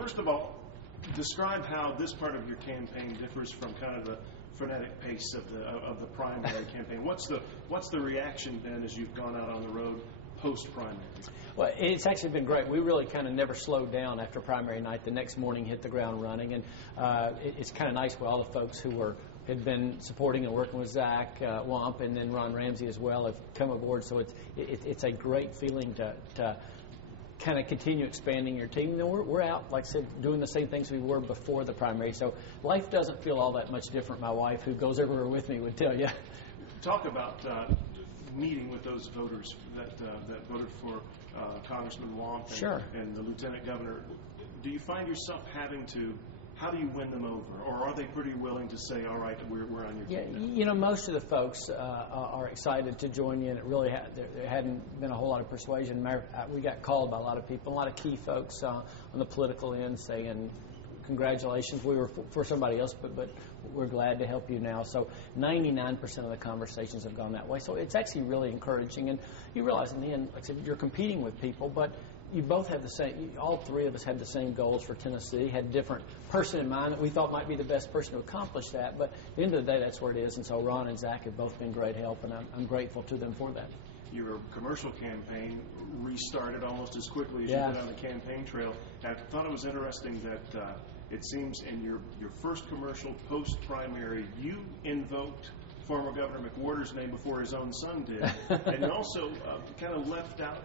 First of all, describe how this part of your campaign differs from kind of the frenetic pace of the primary campaign. What's the reaction then as you've gone out on the road post-primary? Well, it's actually been great. We really kind of never slowed down after primary night. The next morning hit the ground running, and it's kind of nice with all the folks who had been supporting and working with Zach Wamp and then Ron Ramsey as well have come aboard. So it's a great feeling to kind of continue expanding your team. And we're out, like I said, doing the same things we were before the primary. So life doesn't feel all that much different. My wife, who goes everywhere with me, would tell you. Talk about meeting with those voters that voted for Congressman Wamp and the Lieutenant Governor. Do you find yourself having to, how do you win them over? Or are they pretty willing to say, all right, we're on your team now? You know, most of the folks are excited to join you, and it really there hadn't been a whole lot of persuasion. We got called by a lot of people, a lot of key folks on the political end saying, congratulations, we were for somebody else, but we're glad to help you now. So 99% of the conversations have gone that way. So it's actually really encouraging. And you realize in the end, like I said, you're competing with people, but you both have the same, all three of us had the same goals for Tennessee, had a different person in mind that we thought might be the best person to accomplish that. But at the end of the day, that's where it is. And so Ron and Zach have both been great help, and I'm grateful to them for that. Your commercial campaign restarted almost as quickly as you did on the campaign trail. I thought it was interesting that it seems in your first commercial post-primary, you invoked former Governor McWhorter's name before his own son did, and you also kind of left out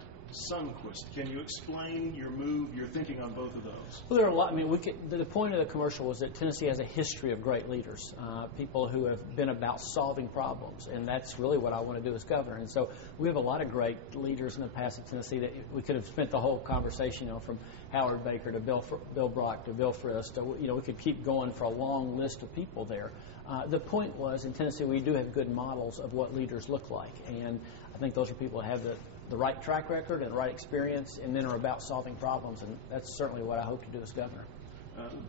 Sundquist. Can you explain your move, your thinking on both of those? Well, there are a lot. I mean, the point of the commercial was that Tennessee has a history of great leaders, people who have been about solving problems, and that's really what I want to do as governor. And so we have a lot of great leaders in the past of Tennessee that we could have spent the whole conversation on, from Howard Baker to Bill Brock to Bill Frist. We could keep going for a long list of people there. The point was, in Tennessee, we do have good models of what leaders look like, and I think those are people that have the right track record and the right experience, and then are about solving problems, and that's certainly what I hope to do as governor.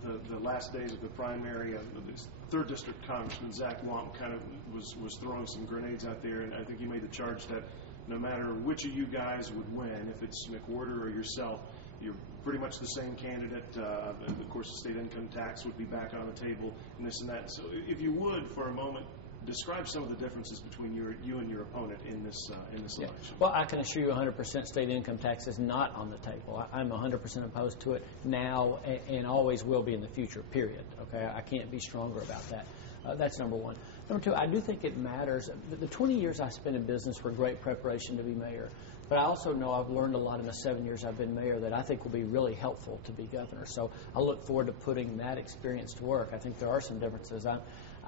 The last days of the primary, the 3rd District Congressman Zach Wamp kind of was throwing some grenades out there, and I think he made the charge that no matter which of you guys would win, if it's McWhorter or yourself, you're pretty much the same candidate. And of course, the state income tax would be back on the table, and this and that. So if you would, for a moment, describe some of the differences between you and your opponent in this election. Well, I can assure you 100% state income tax is not on the table. I'm 100% opposed to it now and always will be in the future, period. Okay, I can't be stronger about that. That's number one. Number two, I do think it matters. The 20 years I spent in business were great preparation to be mayor. But I also know I've learned a lot in the 7 years I've been mayor that I think will be really helpful to be governor. So I look forward to putting that experience to work. I think there are some differences.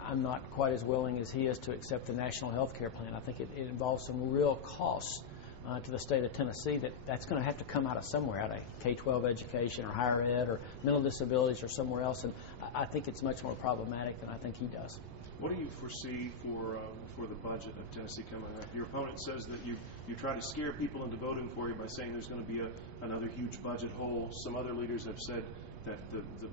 I'm not quite as willing as he is to accept the national health care plan. I think it involves some real costs to the state of Tennessee that's going to have to come out of somewhere, out of K-12 education or higher ed or mental disabilities or somewhere else. And I think it's much more problematic than I think he does. What do you foresee for the budget of Tennessee coming up? Your opponent says that you try to scare people into voting for you by saying there's going to be another huge budget hole. Some other leaders have said that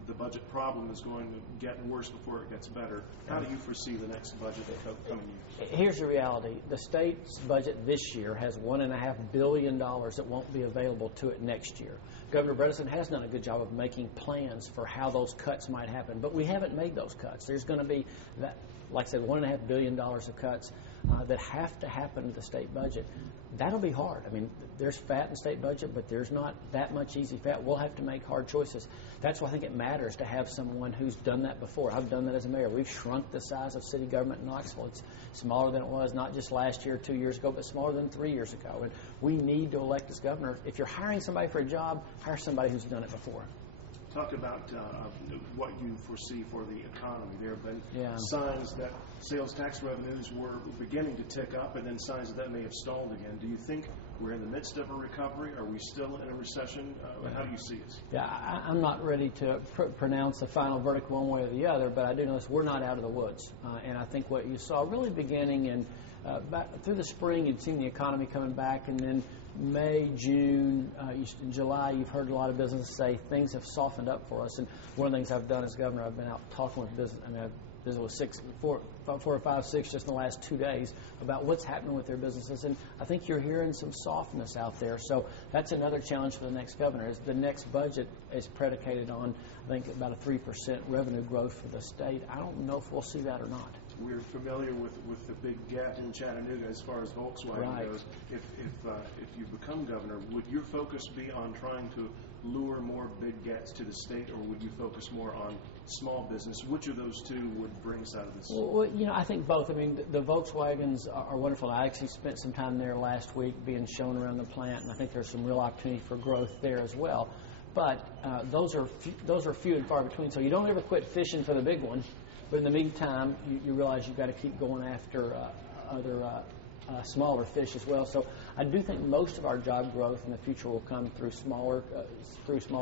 the budget problem is going to get worse before it gets better. How do you foresee the next budget coming year? Here's the reality. The state's budget this year has $1.5 billion that won't be available to it next year. Governor Bredesen has done a good job of making plans for how those cuts might happen, but we haven't made those cuts. There's going to be, like I said, $1.5 billion of cuts that have to happen to the state budget. That'll be hard. I mean, there's fat in the state budget, but there's not that much easy fat. We'll have to make hard choices. That's why I think it matters to have someone who's done that before. I've done that as a mayor. We've shrunk the size of city government in Knoxville. It's smaller than it was not just last year, 2 years ago, but smaller than 3 years ago. And we need to elect as governor. If you're hiring somebody for a job, hire somebody who's done it before. Talk about what you foresee for the economy. There have been signs that sales tax revenues were beginning to tick up, and then signs that may have stalled again. Do you think we're in the midst of a recovery? Are we still in a recession? How do you see it? Yeah, I'm not ready to pronounce a final verdict one way or the other, but I do know this, we're not out of the woods. And I think what you saw really beginning in through the spring, you'd seen the economy coming back, and then May, June, in July, you've heard a lot of businesses say things have softened up for us. And one of the things I've done as governor, I've been out talking with business. I mean, I've This was four or five, six just in the last 2 days about what's happening with their businesses. And I think you're hearing some softness out there. So that's another challenge for the next governor. Is the next budget is predicated on, I think, about a 3% revenue growth for the state. I don't know if we'll see that or not. We're familiar with the big gap in Chattanooga as far as Volkswagen goes. If you become governor, would your focus be on trying to lure more big gets to the state, or would you focus more on small business? Which of those two would bring us out of this? Well, I think both. I mean, the Volkswagens are wonderful. I actually spent some time there last week being shown around the plant, and I think there's some real opportunity for growth there as well. But those are few and far between. So you don't ever quit fishing for the big one. But in the meantime, you realize you've got to keep going after other smaller fish as well. So I do think most of our job growth in the future will come through small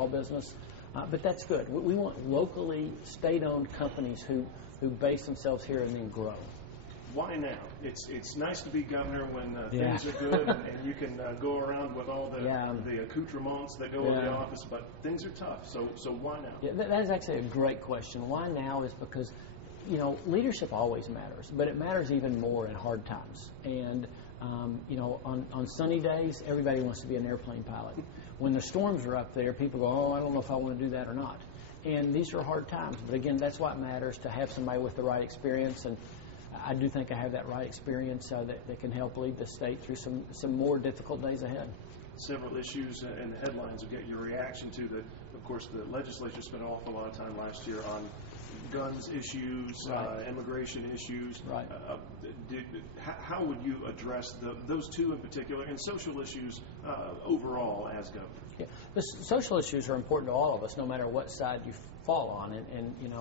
business. But that's good. We want locally state-owned companies who base themselves here and then grow. Why now? It's nice to be governor when things are good and you can go around with all the accoutrements that go with the office, but things are tough. So why now? Yeah, that is actually a great question. Why now is because, leadership always matters, but it matters even more in hard times. And, on sunny days, everybody wants to be an airplane pilot. When the storms are up there, people go, I don't know if I want to do that or not. And these are hard times. But again, that's why it matters to have somebody with the right experience. And I do think I have that right experience that can help lead the state through some more difficult days ahead. Several issues and the headlines will get your reaction to that. Of course, the legislature spent an awful lot of time last year on guns issues, immigration issues. Right. How would you address those two in particular and social issues overall as governor? Yeah. The social issues are important to all of us, no matter what side you fall on. And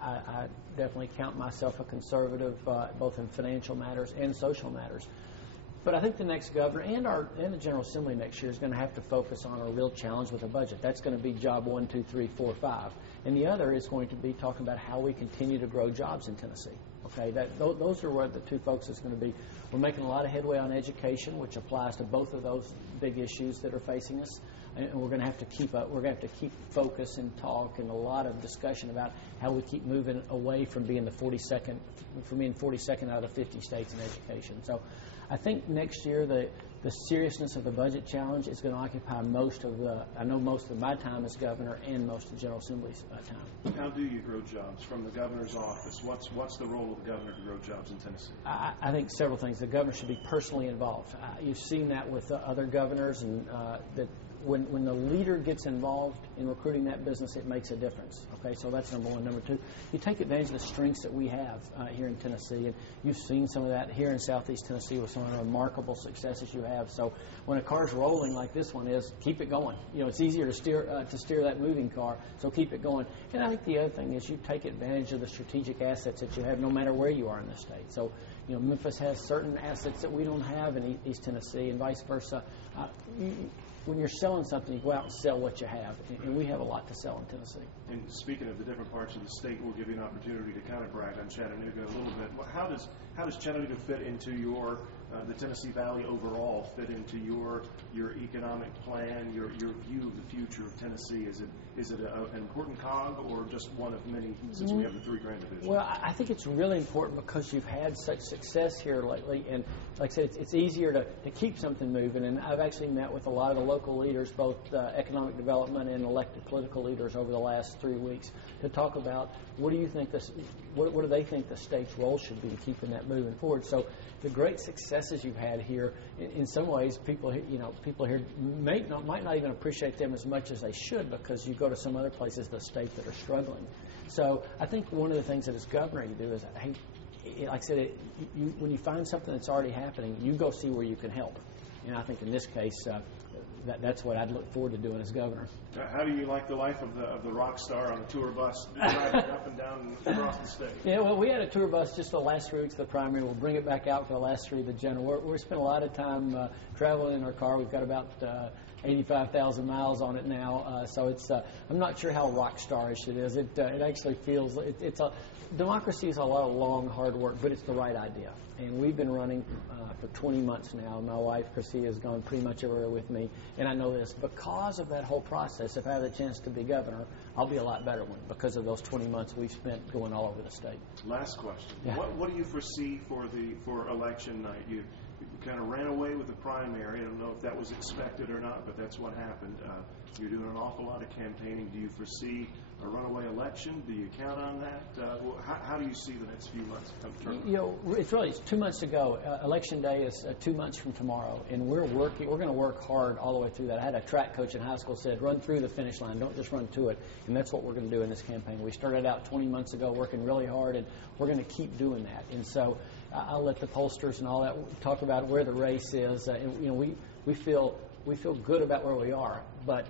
I definitely count myself a conservative, both in financial matters and social matters. But I think the next governor and the General Assembly next year is going to have to focus on a real challenge with the budget. That's going to be job 1, 2, 3, 4, 5. And the other is going to be talking about how we continue to grow jobs in Tennessee. Okay, those are where the two focus is going to be. We're making a lot of headway on education, which applies to both of those big issues that are facing us. And we're going to have to keep up. We're going to have to keep focus and talk and a lot of discussion about how we keep moving away from being the 42nd out of the 50 states in education. So I think next year the seriousness of the budget challenge is going to occupy most of my time as governor and most of the General Assembly's time. How do you grow jobs from the governor's office? What's the role of the governor to grow jobs in Tennessee? I think several things. The governor should be personally involved. You've seen that with other governors, and that when the leader gets involved in recruiting that business, it makes a difference. Okay, so that's number one. Number two, you take advantage of the strengths that we have here in Tennessee, and you've seen some of that here in Southeast Tennessee with some of the remarkable successes you have. So when a car's rolling like this one is, keep it going. It's easier to steer that moving car, so keep it going. And I think the other thing is you take advantage of the strategic assets that you have no matter where you are in the state. So Memphis has certain assets that we don't have in East Tennessee, and vice versa. When you're selling something, you go out and sell what you have, and we have a lot to sell in Tennessee. And speaking of the different parts of the state, we'll give you an opportunity to kind of brag on Chattanooga a little bit. How does Chattanooga fit into the Tennessee Valley overall fit into your economic plan, your view of the future of Tennessee? Is it an important cog or just one of many since we have the 3 grand divisions? Well, I think it's really important because you've had such success here lately, and like I said, it's easier to keep something moving. And I've actually met with a lot of the local leaders, both economic development and elected political leaders, over the last 3 weeks to talk about what do they think the state's role should be in keeping that moving forward. So the great successes you've had here, in some ways, people here might not even appreciate them as much as they should, because you go to some other places in the state that are struggling. So I think one of the things that as governor you do is, like I said, when you find something that's already happening, you go see where you can help. And I think in this case, that's what I'd look forward to doing as governor. How do you like the life of the rock star on a tour bus driving up and down across the state? Yeah, well, we had a tour bus just the last 3 weeks of the primary. We'll bring it back out for the last 3 of the general. We spent a lot of time traveling in our car. We've got about 85,000 miles on it now. So it's I'm not sure how rock starish it is. It actually feels it's a democracy is a lot of long, hard work, but it's the right idea. And we've been running for 20 months now. My wife, Chrissy, has gone pretty much everywhere with me. And I know this, because of that whole process, if I have the chance to be governor, I'll be a lot better one because of those 20 months we've spent going all over the state. Last question. Yeah. What do you foresee for election night? You kind of ran away with the primary. I don't know if that was expected or not, but that's what happened. You're doing an awful lot of campaigning. Do you foresee a runaway election? Do you count on that? How do you see the next few months come? You know, it's 2 months to go. Election day is 2 months from tomorrow, and we're going to work hard all the way through that. I had a track coach in high school said, run through the finish line, don't just run to it, and that's what we're going to do in this campaign. We started out 20 months ago working really hard, and we're going to keep doing that. And so I'll let the pollsters and all that talk about where the race is. And, you know, we feel good about where we are, but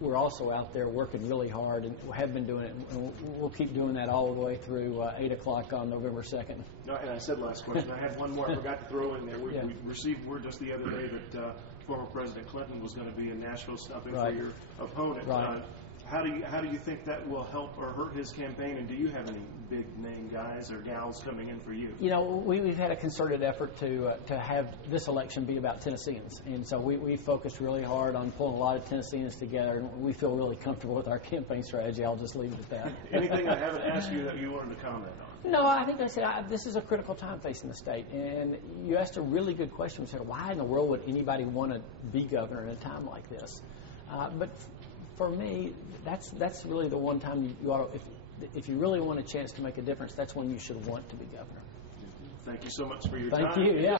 we're also out there working really hard, and we have been doing it, and we'll keep doing that all the way through 8 o'clock on November 2nd. No, and I said last question. I had one more I forgot to throw in there. We received word just the other day that former President Clinton was going to be in Nashville stumping for your opponent. Right. How do you think that will help or hurt his campaign, and do you have any big name guys or gals coming in for you? You know, we've had a concerted effort to have this election be about Tennesseans, and so we focused really hard on pulling a lot of Tennesseans together, and we feel really comfortable with our campaign strategy. I'll just leave it at that. Anything I haven't asked you that you wanted to comment on? No, I think I said this is a critical time facing the state, and you asked a really good question. You said, why in the world would anybody want to be governor in a time like this? But for me, that's really the one time you ought to, if you really want a chance to make a difference, that's when you should want to be governor. Thank you so much for your time. Thank you. Yeah.